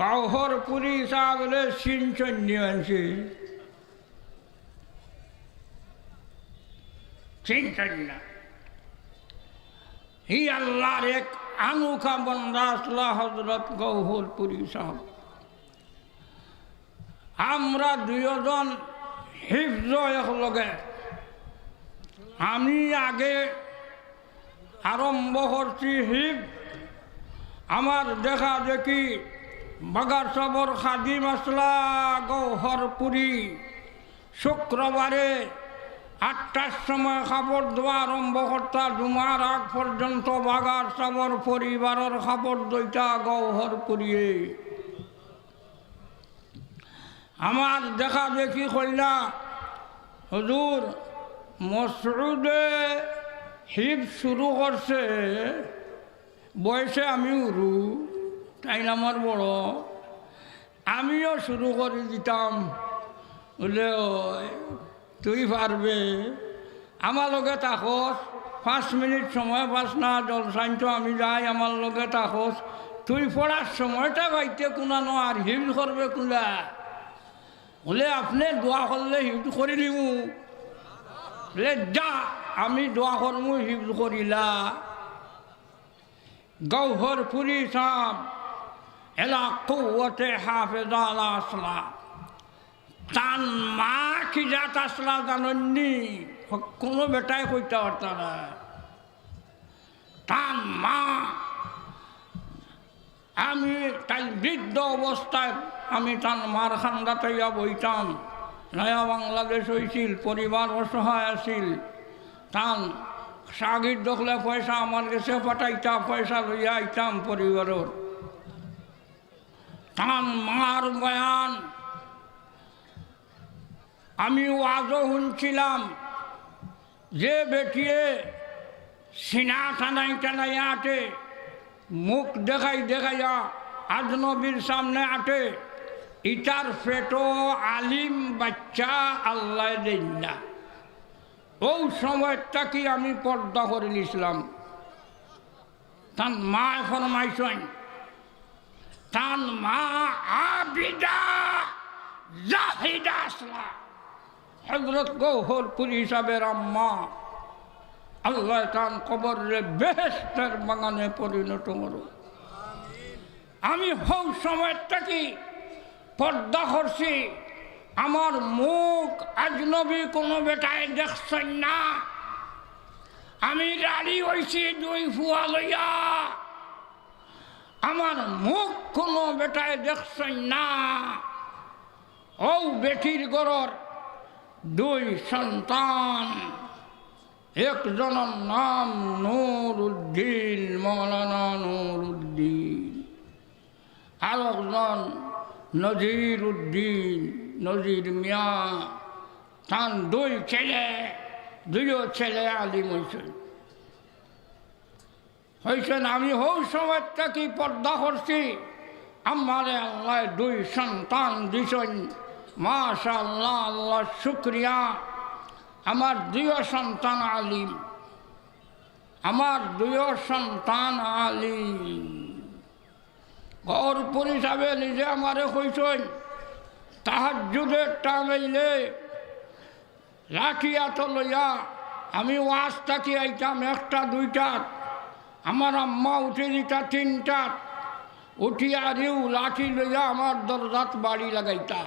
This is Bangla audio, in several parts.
গাঁৱৰ পুৰি চাবলৈ চিন চন্যি আনছে চিন চন্য হি আল্লাহর এক আনুখা বন্দা আসলা হজরত গৌহর পুরী সাহেব আমরা দুজন হিফজ একলগে। আমি আগে আরম্ভ করছি হিফ আমার দেখা দেখি বাগার সবর খাদিম আসলা গৌহরপুরি। শুক্রবারে আটটার সময় খাবার দেওয়া আরম্ভ করতা জুমার আগ পর্যন্ত বাগার সবর পরিবারের খাবার দইটা গৌহরপুরিয়ে। আমার দেখা দেখি কইলা, হুজুর, মসরুদে হিপ শুরু করছে, বয়সে আমি উরু। তাই আমার বড়। আমিও শুরু করে দিতাম, বলে তুই পারবে। আমার লগে তাকস, পাঁচ মিনিট সময় পাস না জলসাইনটো আমি যাই, আমার লগে তাকস, তুই পড়ার সময়টা বাইতে কোনানো আর হিল করবে কোনা বলে, আপনি দোয়া করলে হিট করে নিব বলে, যা, আমি দোয়া করমু হিট করিলা। গৌহর পুরি সাহ এলা কুয়াতে হাফেজা আলা আসলা তান মা কি জাত আসলা জাননি কোনো বেটাই কইতে পারত না তান মা আমি তাই বৃদ্ধ অবস্থায় আমি তার মার খান্দাতে ইয়া বইতাম নয়া বাংলাদেশ হয়েছিল পরিবার অসহায় আছিল তান সাগির দেখলে পয়সা আমার কাছে পাঠাইতা পয়সা লইয়া আইতাম পরিবারের তান মার বয়ান। আমি ওয়াজও শুনছিলাম যে বেটিয়ে সিনা টানাই টানাই আটে, মুখ দেখাই দেখাইয়া আজনবীর সামনে আটে, ইটার পেটো আলিম বাচ্চা আল্লাহ দেন না। ওই সময়টা কি আমি পর্দা করে নিছিলাম তার মা ফরমাইছেন তান মা আবিদা জাহিদা আসলা হজরত গৌহরপুর হিসাবের আম্মা। আল্লাহ তান কবরে বেহেস্তের বাগানে পরিণত করো আমি হৌ সময়টা কি? পর্দা করছি। আমার মুখ আজনবী কোনো বেটায় দেখছেন না। আমি রাড়ি হয়েছি দুই ফুয়া লইয়া। আমার মুখ কোনো বেটায় দেখছেন না। ও বেটির গরর, দুই সন্তান, একজনের নাম নূর উদ্দিন মৌলানা নূর উদ্দিন আর একজন নজির উদ্দিন নজির মিয়া, তার দুই ছেলে দুইও ছেলে আলিম হয়েছেন হয়েছেন আমি হৌ সময়টা কি পর্দা করছি আমারে আল্লাহ দুই সন্তান দিছেন। মাশা আল্লাহ আল্লাহ শুক্রিয়া। আমার দুইও সন্তান আলিম আমার দুইও সন্তান আলিম ঘর হিসাবে নিজে আমারে কইছেন তাহার যুগের টাইলে লাঠি এত লইয়া আমি ওয়াজ থাকি আইতাম একটা দুইটা আমার আম্মা উঠে দিতা তিনটা। উঠিয়া দিও লাঠি লইয়া আমার দরজাত বাড়ি লাগাইতা।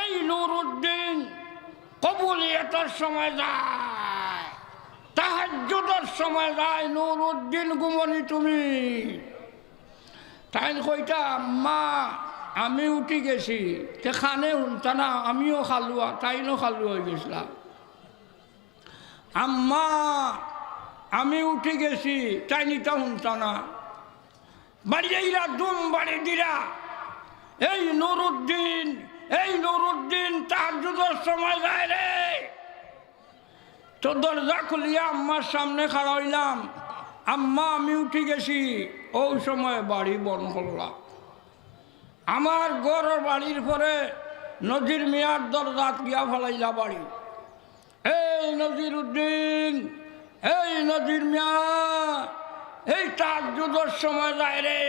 এই নুরুদ্দিন কবুলিয়তের সময় যায়, তাহাজ্জুদের সময় যায়, নুরুদ্দিন গুমনি তুমি। তাই কইতা, আম্মা, আমি উঠি গেছি, তে খানে শুনতা না, আমিও খালুয়া, তাইনও খালু হয়ে গেছিলাম। আম্মা আমি উঠে গেছি তাই নিতা শুনতা না। বাড়ি যাইরা দুম বাড়ি দিরা এই নুরুদ্দিন এই নুরুদ্দিন, তার যুদ্ধের সময় যায় রে। তো দরজা খুলিয়া আম্মার সামনে খাড়া হইলাম। আম্মা, আমি উঠে গেছি, ওই সময় বাড়ি বন করলাম। আমার গড় বাড়ির পরে নদীর মিয়ার দরজাত গিয়া ফেলাইলা বাড়ি। এই নজির উদ্দিন এই নদীর মিয়া এই তার যুদ্ধের সময় যায় রে,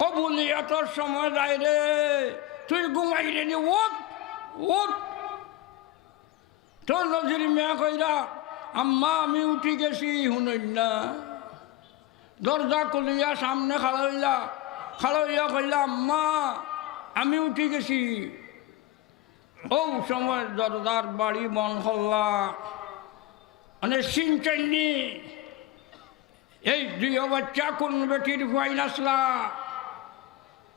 কবুলিয়তর সময় যায় রে। তুই ঘুমাই রে নি তোর নজির মেয়া কইরা, আম্মা, আমি উঠি গেছি শুনই না। দরজা খুলিয়া সামনে খাড়াইলা খাড়াইয়া কইলা, আম্মা, আমি উঠি গেছি। ও সময় দরজার বাড়ি বন করলা মানে সিনচাইনি এই দুই বাচ্চা কোন বেটির ফাইন আসলা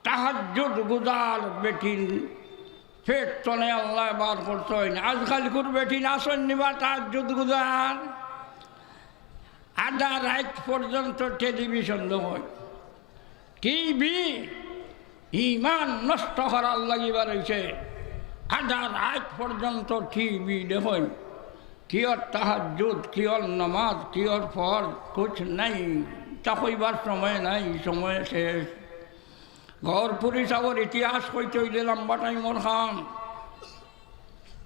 তাহাজ্জুদ গুজার বেটিন ফের তনে আল্লাহ বার করছেন আজকাল কোন বেটিন আসেন নিবা তাহাজ্জুদ গুজার আধা রাত পর্যন্ত টেলিভিশন হয় টিভি ইমান নষ্ট করার লাগিবার হয়েছে আধা রাত পর্যন্ত টিভি দেখুন কিয়র তাহাজুদ কিয়র নমাজ কিয়র ফর কুছ নাই। তা কইবার সময় নাই, সময় শেষ। ঘর পুরি ইতিহাস কইতে হইলে লম্বা টাইমর খান।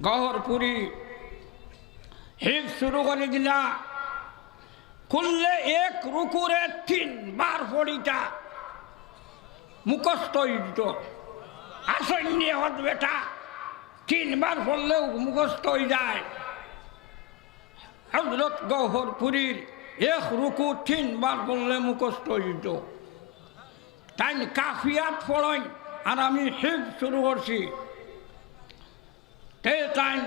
গহর পুরি শুরু করে দিলা। খুললে এক রুকুরে তিন বার পড়িটা মুখস্থ হইত। আসন্য হত বেটা। তিনবার পড়লেও মুখস্থ হয়ে যায়। হজরত গহরপুরীর এক রুকু তিনবার পড়লে মুখস্থ হইত। তাই কাফিয়াত পড়েন আর আমি হিফ শুরু করছি। তে তাই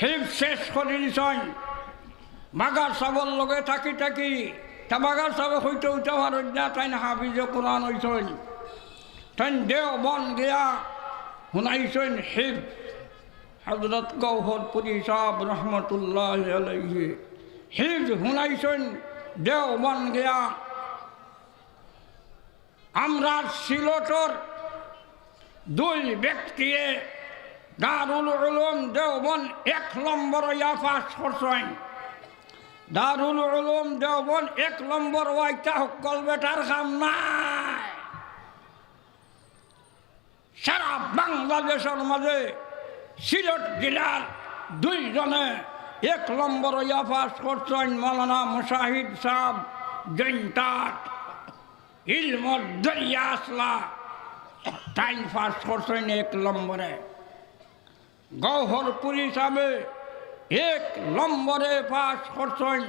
হিফ শেষ করে দিছেন বাগার সাবর লগে থাকি থাকি, তা বাগার সাবে হইতে হইতে পারেন না তাই হাফিজ কোরআন হইছেন তাই দেও বন গিয়া শুনাইছেন হিফ। হজরত গৌহরপুরি সাহ রহমতুল্লাহ আলাইহি। হিফ শুনাইছেন দেও বন গিয়া। আমরা সিলটর দুই ব্যক্তিয়ে দারুল উলুম দেওবন এক নম্বর ইয়া পাস করছেন। দারুল উলুম দেওবন এক নম্বর ওয়াইটা সকল বেটার কাম নাই। সারা বাংলাদেশের মাঝে সিলেট জেলার দুইজনে এক নম্বর ইয়া পাস করছেন মৌলানা মুশাহিদ সাহ জৈন্টাট ইলমর দরিয়া আসলা। টাইম পাস করছেন এক নম্বরে। গৌহরপুর হিসাবে এক নম্বরে পাস করছেন।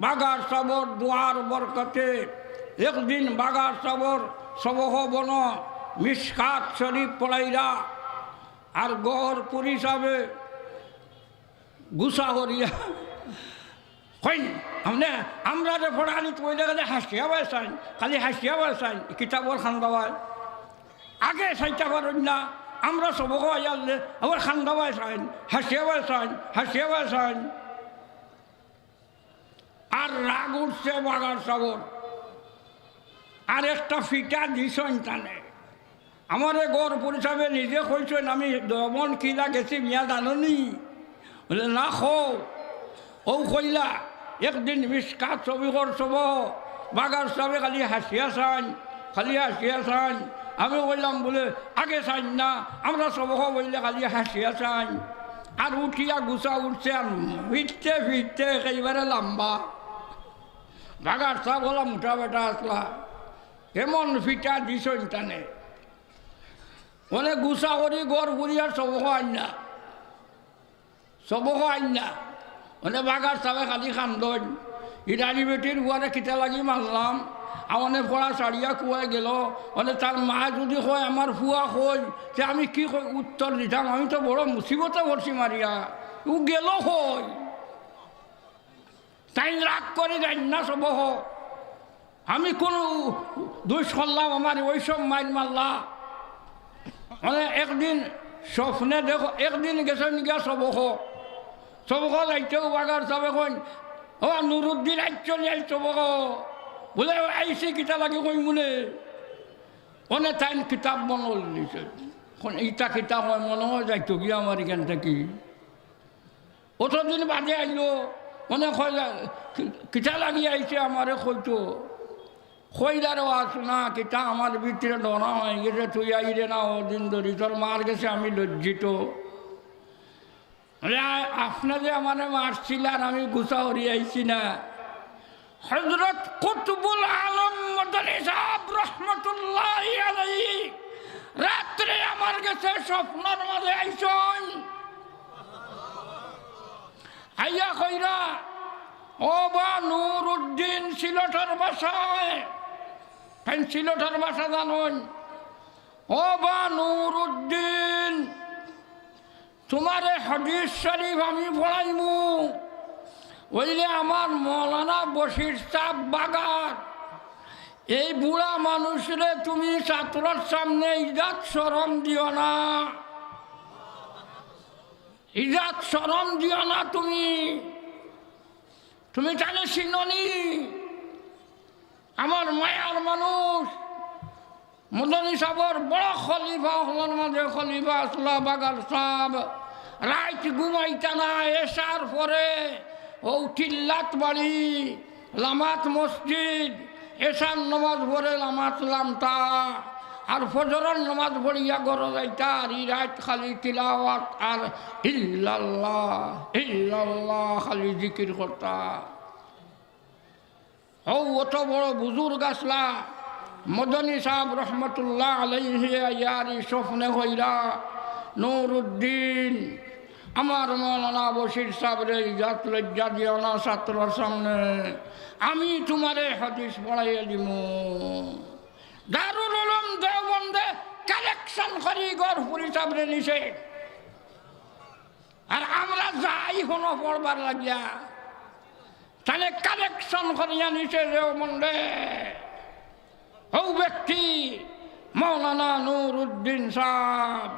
বাগার সবর দুয়ার বরকতে একদিন বাগার সবর সবহ বন মিসকাত শরীফ পড়াইরা আর গহরপুর হিসাবে গুসাহরিয়া কইন আমরা আমরা যে পড়ালি তৈরি খালি হাসিয়া বাসাইন খালি হাসিয়া বাসাইন কিতাবর খান গাওয়ায় আগে সাইটা পারেন না, আমরা সবক আয়ালে আবার খান গাওয়ায় সাইন হাসিয়া বাসাইন হাসিয়া বাসাইন আর রাগ উঠছে বাগার সবর আর একটা ফিটা দিছেন টানে আমার গড় পরিষেবে নিজে কইছেন, আমি দমন কিলা গেছি মিয়া জাননি। বলে, না খো, ও কইলা, একদিন মিসকাত ছবি কর সব বাগার সবে খালি হাসিয়া চান খালি হাসিয়া চান আমি বললাম বলে, আগে চান না, আমরা সব বললে খালি হাসিয়া চান আর উঠিয়া গুছা উঠছে, আর ফিরতে ফিরতে একেবারে লম্বা। বাগার সব বলা মোটা বেটা আসলা এমন ফিটা দিছন টানে মানে গুছা করি, গড় বুড়িয়ার সবক আইন না। সবক আইন মানে বাগার চাবে খালি খান্দন ইরানি বেটির বুয়ারে কিতা লাগি মারলাম আমনে পড়া সারিয়া কুয়াই গেল। মানে তার মা যদি কয় আমার ফুয়া কই তে আমি কি উত্তর দিতাম আমি তো বড় মুসিবতে পড়ছি মারিয়া ও গেল কই? তাই রাগ করে যাই না সব আমি কোনো দুই সরলাম আমার ওইসব মাইল মারলা মানে একদিন স্বপ্নে দেখো, একদিন গেছেন গিয়া সবক সবক যাইতেও বাগার সবে কইন ও নুরুদ্দিন আইচ যাই সবক বলে আইসি কিতা লাগে কই মনে অনে তাইন কিতাব বনল নিছে। ইটা কিতাব হয় মনে হয় যাইতো গিয়া আমার এখান থেকে? অতদিন বাদে আইলো। মানে কয় কিতা লাগি আইছে আমারে কইতো কইলারও আসু না কিতা আমার ভিতরে ডরা হয়ে গেছে তুই আইরে না দিন ধরি তোর মার গেছে, আমি লজ্জিত। আপনাদের আমার মারছিল আর আমি গুছা হরি আইছি না। হজরত কুতবুল আলম মদনী সাহেব রহমতুল্লাহ রাত্রে আমার কাছে স্বপ্নের মাঝে আইসন। আইয়া কইরা, ও বা নূর উদ্দিন সিলটর বাসায় সিলটর বাসা জানুন ও বা নূর উদ্দিন তোমারে হাদিস শরীফ আমি পড়াইমু। ওইলে আমার মৌলানা বসির চাপ বাগার এই বুড়া মানুষরে তুমি ছাত্রর সামনে ইজাত সরম দিও না। ইজাত সরম দিও না তুমি। তুমি জানে চিননি আমার মায়ার মানুষ। মদনী সাবর বড় খলিফা হলার মাঝে খলিফা আসলা, বাগার সাব। রাইত ঘুমাইতা না, এসার পরে ও টিল্লাত বাড়ি, লামাত মসজিদ। এসার নমাজ পড়ে লামাত লামতা, আর ফজরের নমাজ পড়িয়া গর যাইতা, আর ই রাত খালি তিলাওয়াত, আর ইল্লাল্লাহ ইল্লাল্লাহ খালি জিকির করতা। ও অত বড় বুজুর্গ আসলা মদনী সাহেব রহমতুল্লাহ আলাইহি ইয়ারি স্বপ্নে হইরা নুরুদ্দিন, আমার মৌলানা বসির সাহেবের ইজাত লজ্জা দিও না ছাত্রর সামনে, আমি তোমারে হাদিস পড়াইয়া দিব দারুল উলুম দেওবন্দে কালেকশন করি গড় পুরি সাহেবরে নিছে আর আমরা যাই হনো পড়বার লাগিয়া, তাহলে কালেকশন করিয়া নিছে দেওবন্দে। ও ব্যক্তি মৌলানা নুর উদ্দিন সাহ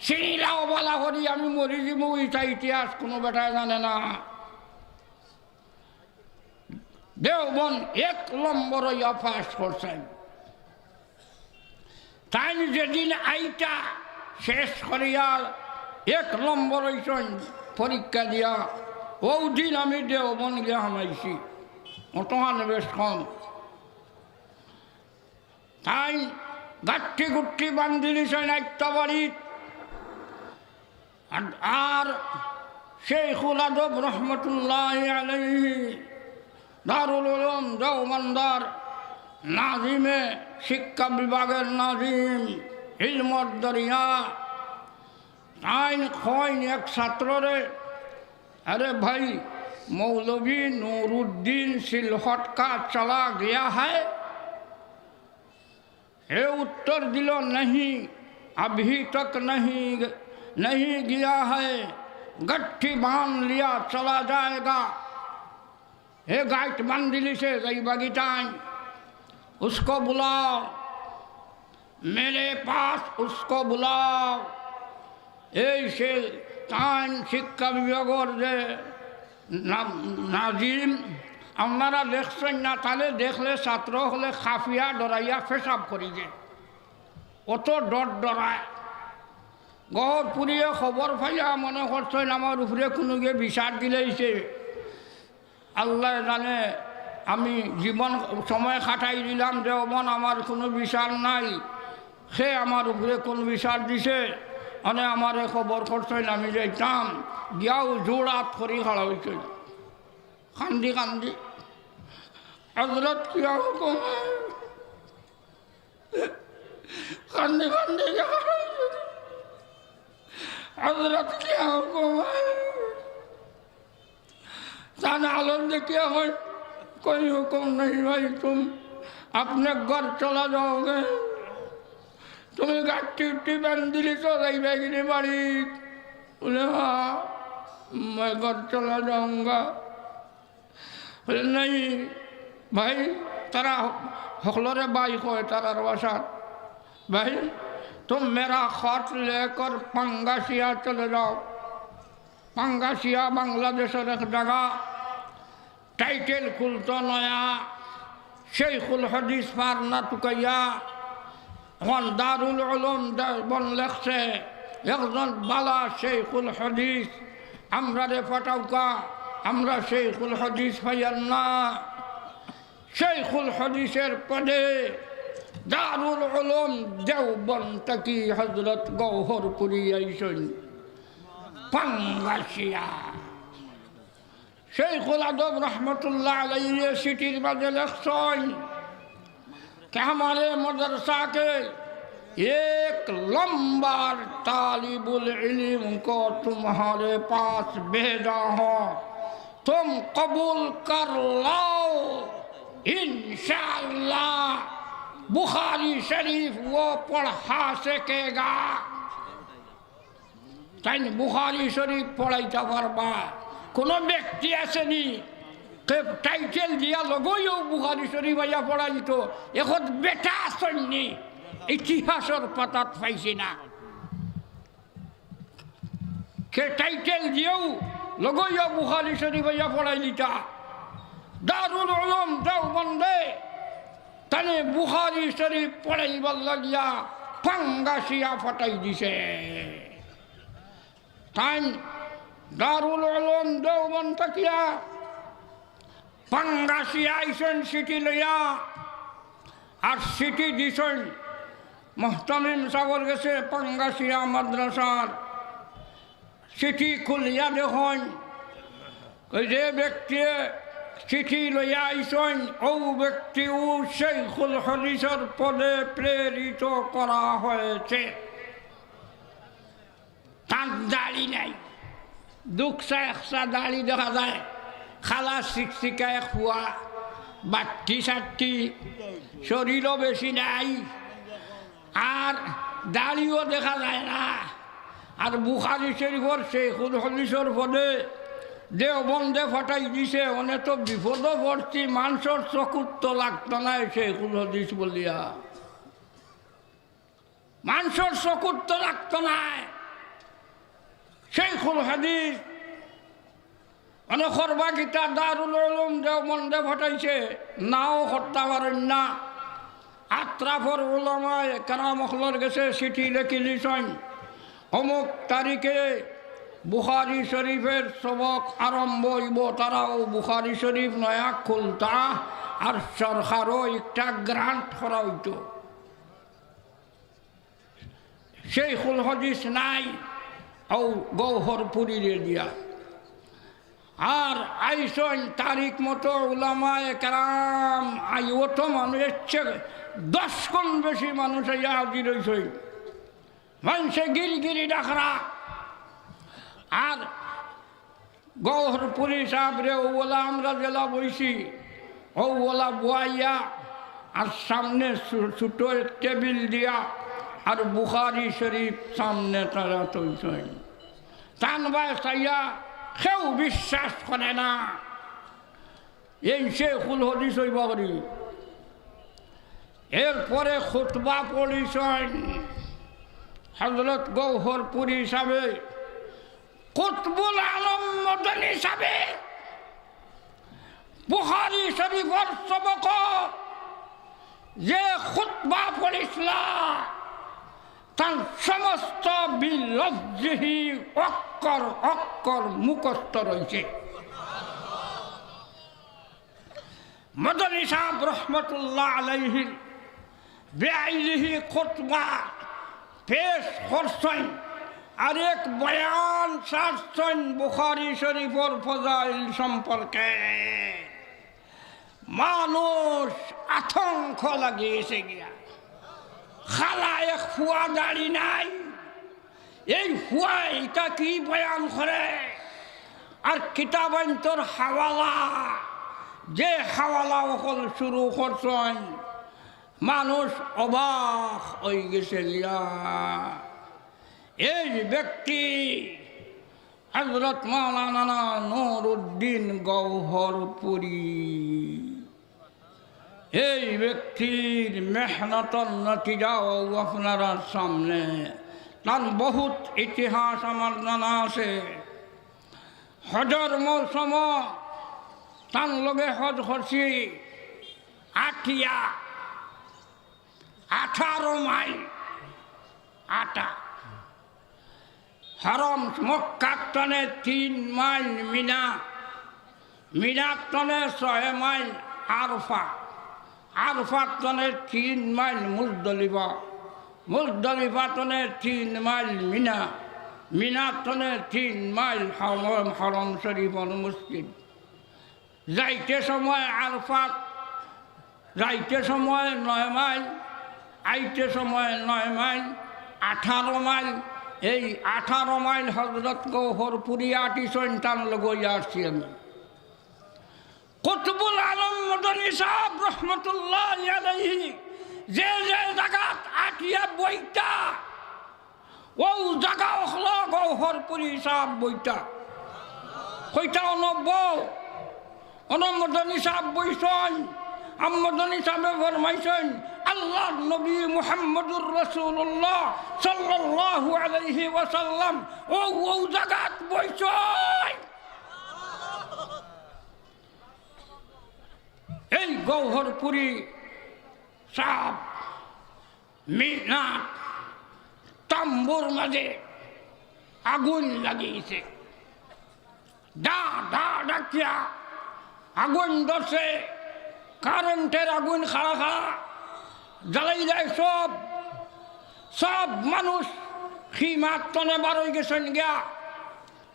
সিঁড়িলাও বলা করি আমি মরি যাব ইটা ইতিহাস কোনো বেটায় জানে না। দেওবন এক নম্বর পাস করছেন। তাই যেদিন আইটা শেষ করিয়া এক নম্বর হইছেন পরীক্ষা দিয়া ও দিন আমি দেওবন গিয়া হামাইছি। অতহান বেশ কম। তাই গাঠি গুঠি বান্ধি দিছেন একটা বাড়িত আর সেই খুলাদ রহমতুল্লাহ আলহি দারুল উলম দেওমান্দার নাজিমে শিক্ষা বিভাগের নাজিম হিলমত দরিয়া। আইন খয়ন এক ছাত্ররে, আরে ভাই, মৌলভী নুরুদ্দিন সিলহটকা চলা গিয়া হয়। ये उत्तर दिलो नहीं अभी तक नहीं नहीं गया है। गट्ठी बाँध लिया चला जाएगा। हे गाइट मंदिली से गई बगीचाएँ उसको बुलाओ। मेरे पास उसको बुलाओ। ऐसे तान सिक्कम योगोर दे ना, আপনারা দেখছেন না, তাহলে দেখলে ছাত্র হলে খাফিয়া, ডরাইয়া, পেশাব করি যে। অত ডর ডরায়। গহর পুরিয়ে খবর পাইয়া মনে করছেন আমার উপরে কোনো গিয়ে বিচার দিলেইছে আল্লাহ জানে, আমি জীবন সময় খাটাই দিলাম যে অমন আমার কোনো বিচার নাই। সে আমার উপরে কোন বিচার দিছে? মানে আমার খবর করছেন, আমি যাইতাম, গিয়াও জোড়াত করি খাড়া হয়েছিল কান্দি কান্দি হজরত কিয়া হুকুম কান্দি কান্দি হজরত কিয়া হুকুম तान आलम ने किया है कोई हुक्म नहीं भाई तुम अपने घर चला जाओगे তুমি গাঠি উঠি বান্ধিলি তো যাইবে বাড়ি বলে हाँ मैं घर चला जाऊंगा बोले नहीं भाई तारा हकलोरे बाई को तारा बासा भाई तुम मेरा खत लेकर पंगासिया चले जाओ पंगासिया बांग्लादेशर एक जगह টাইটেল খুলতো নয়া শেখুল হদিস পার না টুকাইয়া এখন দারুল উলুম বন লেখছে একজন বালা শেখুল হদিস আমরা রে ফটাউকা আমরা শেখুল হদিস হইয়ার না শেখুল হদিসের পদে দারুল উলুম দেওবন তাকি হজরত গৌহরপুরি আইসন পাঙ্গাসিয়া শেখুল আদব রহমতুল্লাহ আলাইয়ে সিটির মাঝে লেখছেন कि हमारे मदरसा के एक लंबार तालिबुल इल्म को तुम्हारे पास भेजा हो तुम कबूल कर लाओ इंशाअल्लाह बुखारी शरीफ वो पढ़ा सकेगा তাই না? বুখারি শরীফ পড়াইতে পারবা কোনো ব্যক্তি আসেনি কে টাইটেল দিয়া লগইও বুখারি শরীফ আইয়া পড়াইত এখন বেটা আসেননি ইতিহাসের পাতাত পাইছি না কে টাইটেল দিয়েও লগইয়া বুখারি শরীফ আইয়া পড়াই দিতা দারুল উলুম দেওবন্দে তানে বুখারি শরীফ পড়াইবার লাগিয়া পাঙ্গাসিয়া ফাটাই দিছে। তাই দারুল উলুম দেওবন থাকিয়া পাঙ্গাসিয়া আইসেন সিটি লইয়া। আর সিটি দিছেন, মোহতামিম সাগর গেছে পাঙ্গাসিয়া মাদ্রাসার। চিঠি খুলিয়া দেখুন। যে ব্যক্তি চিঠি লইয়া আইসন ও ব্যক্তি ও শেখুল হদিসের পদে প্রেরিত করা হয়েছে। তার দাড়ি নাই। দুঃখসা একসা দাড়ি দেখা যায়। খালা শিক্ষিকায় খোয়া বাট্টি সাট্টি শরীরও বেশি নাই। আর দাড়িও দেখা যায় না। আর বুখারি শরীফর শেখুল হদিসর পদে দেওবন্দে ফাটাই দিছে অনেক তো বিপদ পড়ছি মানুষের চকুর তো লাগতো না শেখুল হদিস বলিয়া। মানুষের চকুর তো লাগতো না। শেখুল হাদিস মানে খরবা গীতা দারুল উলুম দেওবন্দে ফাটাইছে, নাও হত্যা পারেন না। আত্রাফর উলামায় কারামখলর গেছে চিঠি লেখি লিছেন অমুক তারিখে বুখারি শরীফের সবক আরম্ভ হইব, তারাও বুখারি শরীফ নয়া খুলতা আর সরকারও একটা গ্রান্ট করা হইত সেই হদিস নাই ও গৌহরপুরীরে দিয়া আর আইসন তারিখ মতো উলামায় কারাম, আই ওতো মানুষের চেয়ে দশ গুণ বেশি মানুষ হাজির হয়েছে মানুষে গিরি গিরি ডাকরা। আর গৌহর পুলিশ সাহেবরে ওলা আমরা জেলা বইছি ও ওলা বুয়াইয়া আর সামনে ছোট টেবিল দিয়া আর বুখারি শরীফ সামনে তারা তৈছেন টানবাই চাইয়া কেউ বিশ্বাস করে না। এই শেখুল হদিস হইব এরপরে খুতবা পড়িছেন। হজরত গৌহরপুরি হিসাবে, কুতবুল আলম মদন হিসাবে বুহারি শরীফর সবক, যে খুতবা পড়িছিল তার সমস্ত বিলজ্জিহি অক্ষর অক্ষর মুখস্থ রয়েছে। মদনী সাহেব রহমতুল্লাহ আলাইহির বেআইলিহি খুতবা পেশ করছেন। আরেক বয়ান সারছেন বুখারি শরীফর ফজাইল সম্পর্কে। মানুষ আতঙ্ক লাগিয়েছে গিয়া। খালা এক ফুয়া দাড়ি নাই। এই ফুয়া এটা কি বয়ান করে? আর কিতাবান্তর হাওয়ালা, যে হাওয়ালা অকল শুরু করছেন। মানুষ অবাক হয়ে গেছে এই ব্যক্তি হজরত মাওলানা নুরুদ্দিন গৌহরপুরী এই ব্যক্তির মেহনতর নতিজাও আপনারা সামনে। তার বহুত ইতিহাস আমার জানা আছে। হজর মৌসুম তার লগে হজ করছি। আঠিয়া আঠারো মাইল আটা হরম মক্কাতনে তিন মাইল মিনা। মিনাতনে ছয় মাইল আরফা। আরফাতনে তিন মাইল মুজদলিফা মুজদলিফাতনে তিন মাইল মিনা। মিনাতনে তিন মাইল হরম হরম শরীফ মসজিদ। যাইতে সময় আরফাত, যাইতে সময় নয় মাইল আইতে সময় নয় মাইল, আঠারো মাইল। এই আঠারো মাইল হজরত গৌহরপুরি আটি সন্তান লগইয়া আসছি আমি। কুতুবুল আলম মদনী সাহেব রহমতুল্লাহ যে যে জায়গাত আটিয়া বইটা ও জায়গা হল গৌহরপুরি সাহেব বইটা কইটা অনব্য অনুমোদনী সাহেব বইছেন। আমদনী সাহেবে ফরমাইছেন আল্লাহ নবী মুহাম্মদুর রসুল্লাহ সাল্লাল্লাহু আলাইহি ওয়াসাল্লাম, ও ও জায়গাত বইছেন এই গৌহরপুরি সাপ মিনাট তাম্বুর মাঝে আগুন লাগিয়েছে। ডা ডা, ডাকিয়া আগুন ধরছে। কারেন্টের আগুন খাড়া খাড়া জ্বালাই যায় সব। সব মানুষ সীমার তনে বারোই গেছেন গিয়া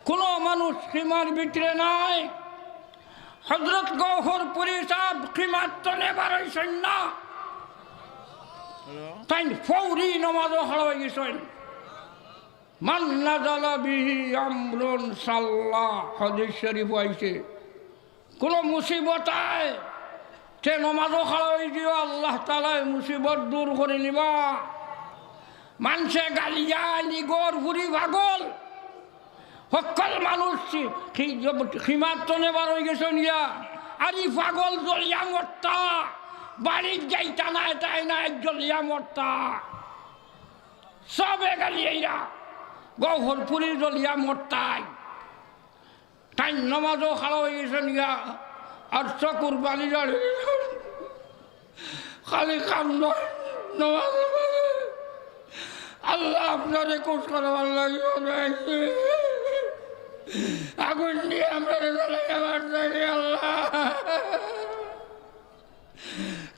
কোনো মানুষ সীমার ভিতরে নাই। হজরত গৌহর পুরী সাহেব সীমার তনে বারোইছেন না তাই ফৌরি নমাজও হারাই গেছেন। মান নাজালা বিহি আমরুন সাল্লাহ হদিস শরীফ আইছে। কোন মুসিবতায় সে নমাজও খাড়াই দিও, আল্লাহ তালায় মুসিবত দূর করে নিবা। মানুষে গালিয়া নিগর ঘুরি ভাগল সকল মানুষ সীমার তনে বার হয়ে গেছে নিয়া। আরি পাগল জলিয়া মরতা। বাড়ির যাইতা না এটাই না জলিয়া মরতা। সবে গালিয়াইরা গহরপুরি জলিয়া মরতাই। তাই নমাজও খাড়া হয়ে গেছে নিয়া। বালি জল খালি নমাজ আল্লাহ আপনারে কোষ করবার লাগে আগুন দিয়ে আমরা আমার জানি আল্লাহ।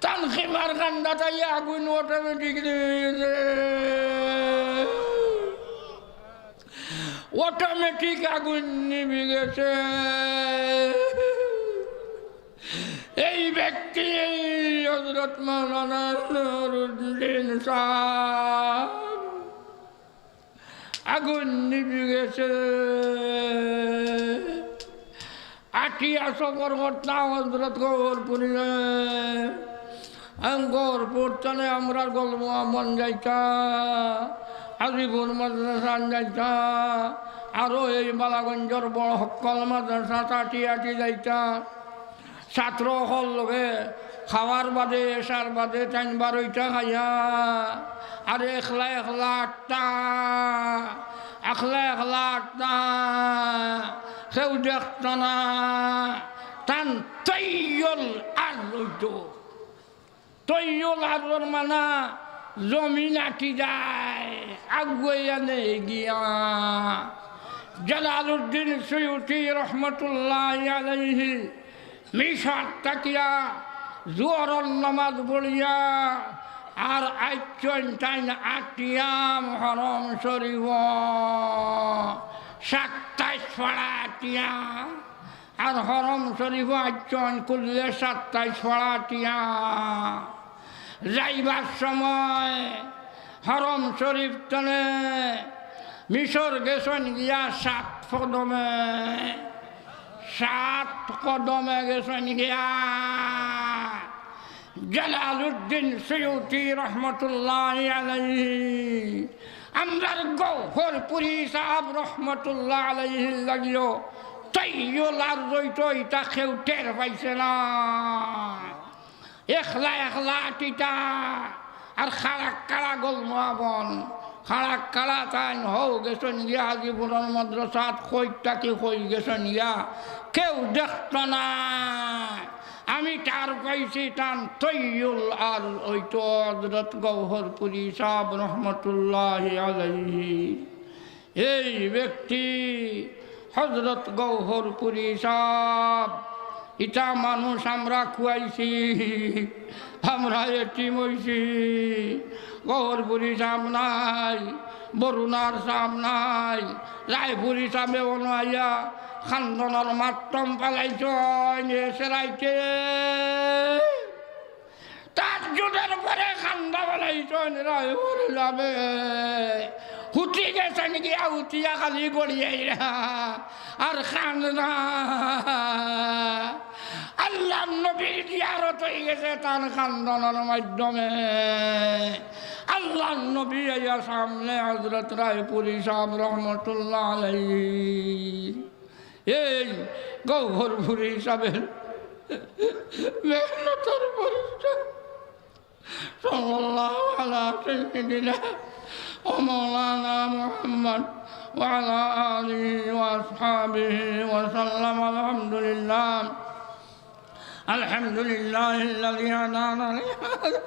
তান খিমার কান্দা তাই আগুন অটোমেটিক অটোমেটিক আগুন নিভে গেছে এই ব্যক্তি হজরত মৌলানা নুরুদ্দিন সাহ আগুন নিভে গেছে আটিয়া সফর করতাম হজরত গৌরপুরি গৌরপুর চলে আমরা গল্প মন যাইতা আজিপুর মাদ্রাসান যাইতা, আরও এই বালাগঞ্জর বড় সকল মাদ্রাসা আটি আটি যাইতা। ছাত্র হল লগে খাওয়ার বাদে, এসার বাদে টাইম বারোইটা খাইয়া, আর একলা একলা আটটা, একলা একলা আটটা কেউ দেখত না টান তৈয়ল আর রইত। তৈয়ল আরর মানা জমিন আটি যায় আগুয়ে আনে গিয়া। জালালুদ্দিন সৈয়দি রহমতুল্লাহ আলাইহি মিশার তাকিয়া জোয়ারর নামাজ পড়িয়া আর আইচন টাইন আটিয়াম হরম শরীফ। সাতাইশ ফড়া আটিয়া আর হরম শরীফ আইচন করলে সাতাইশ ফড়া আটিয়া যাইবার সময় হরম শরীফ তনে মিশর গেছেন গিয়া সাত কদমে। সাত কদমে গেছেন গিয়া। জালালুদ্দিন সৈয়দি রহমতুল্লাহ আমরার গৌহরপুরি সাহাব রহমতুল্লাহ আলাইহি লাগিও তৈলার রইত ইটা কেউ টের পাইছে না। একলা একলা টিটা আর খাড়া কাড়া গল মহাবন। খাড়া কাড়া তাই হও গেছেন গিয়া জীবনের মাদ্রাসাত, কইটা কি কই গেছেন গিয়া কেউ দেখত না। আমি তার পাইছি টান তৈয়ুল আর ওই তো হজরত গৌহরপুরি সাহ রহমতুল্লাহ আলাইহি। এই ব্যক্তি হজরত গৌহরপুরি সাহ ইটা মানুষ আমরা খুয়াইছি, আমরা এটিম হইছি গহরপুরি সাম নাই, বরুণার সাম নাই, রায়পুরি সামে অনাইয়া খান্দনের মাত্রম পালাইছ সেরাইতে। তার যুদের পরে খান্দা বেলাইছেন রায় যাবে। হুতি গেছেন গিয়া, হুতিয়া খালি গড়িয়ে আর খান না। আল্লাহ নবীর জিয়ারত হয়ে গেছে তার খান্দনের মাধ্যমে আল্লাহ নবী আইয়া সামনে হজরত রায়পুরি সাহেব রহমতুল্লাহ আলাই এই গৌহরপুরি হিসাবের মেহনতের পরিচয় صلى الله على سيدنا ومولانا محمد وعلى آله وأصحابه وسلم الحمد لله الحمد لله الذي هدانا لهذا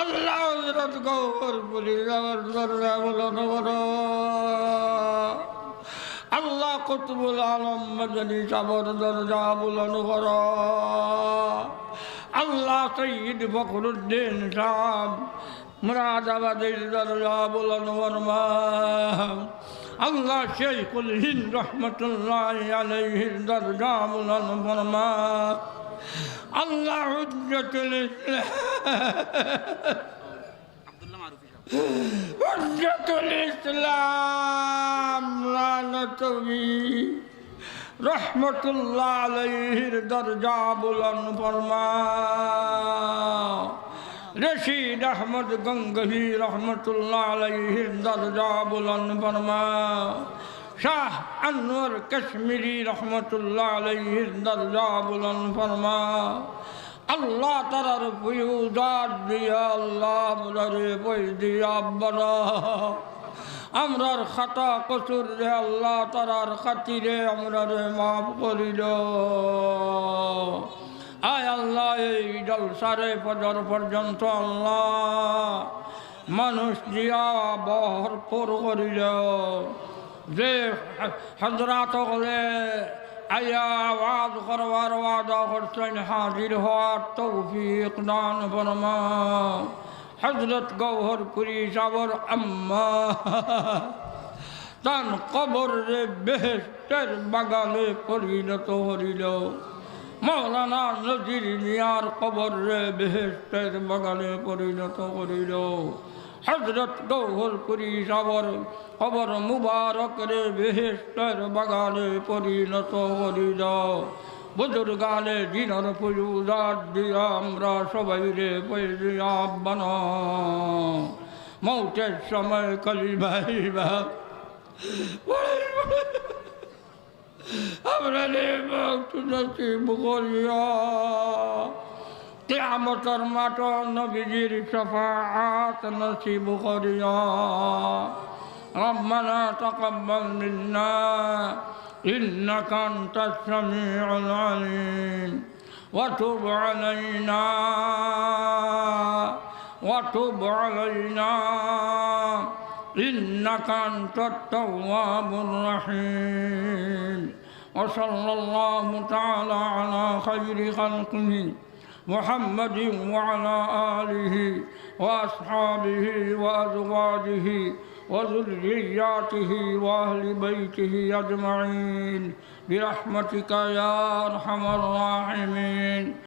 আল্লাহ হজরত গৌর বলি আল্লাহ কুতুবুল আলম মজনি সাবর দরজা বুলন কর আল্লাহ সঈদ ফখরুদ্দিন সাহ মুরাদাবাদের দরজা বুলন বর্মা আল্লাহ শেখুল হিন্দ রহমতুল্লাহ আলহির দরজা বুলন বর্মা আল্লাহ হুজ্জতুল ইসলাম। হুজ্জতুল ইসলাম লানতবি রহমতুল্লাহ আলাইহির দরজা বুলন ফরমা রশিদ আহমদ গঙ্গহি রহমতুল্লাহ আলাইহির দরজা বুলন ফরমা শাহ আনোয়ার কাশ্মীরি রহমতুল্লাহ আলাইহির দরজা বুলন ফরমা আল্লাহ তারার ফুয়ুদার দিয়া আল্লাহ আমরারে বই দিয়া বড় আমরার খাতা কসুর রে আল্লাহ তারার খাতিরে আমরারে মাফ করিল আয় আল্লাহ এই জলসারে ফজর পর্যন্ত আল্লাহ মানুষ দিয়া ভরপুর করিল যে হজরাত হলে আয়া আওয়াজ করবার ওয়াদা করছেন হাজির হওয়ার তৌফিক দান ফরমা হজরত গৌহরপুরি সাবর আম্মা। তান কবর রে বেহেস্টের বাগানে পরিণত হরিল মৌলানা নজির মিয়ার কবর রে বেহেস্টের বাগানে পরিণত করিল হজরত গৌহরপুরি সাবর কবর মুবারক রে বেহেস্টের বাগানে পরিণত করিল বুজুর্গানে দিনর পুজুদার দিয়া আমরা সবাই রে পয়সা বানা মৌতের সময় কলি ভাই বা আমরা রে মৌত নসিব করিয়া কেয়ামতর মাঠ নবীজির সফাআত নসিব করিয়া ربنا تقبل منا إنك أنت السميع العليم وتب علينا وتب علينا إنك أنت التواب الرحيم وصلى الله تعالى على خير خلقه محمد وعلى آله وأصحابه وأزواجه وذرياته وأهل بيته أجمعين برحمتك يا أرحم الراحمين.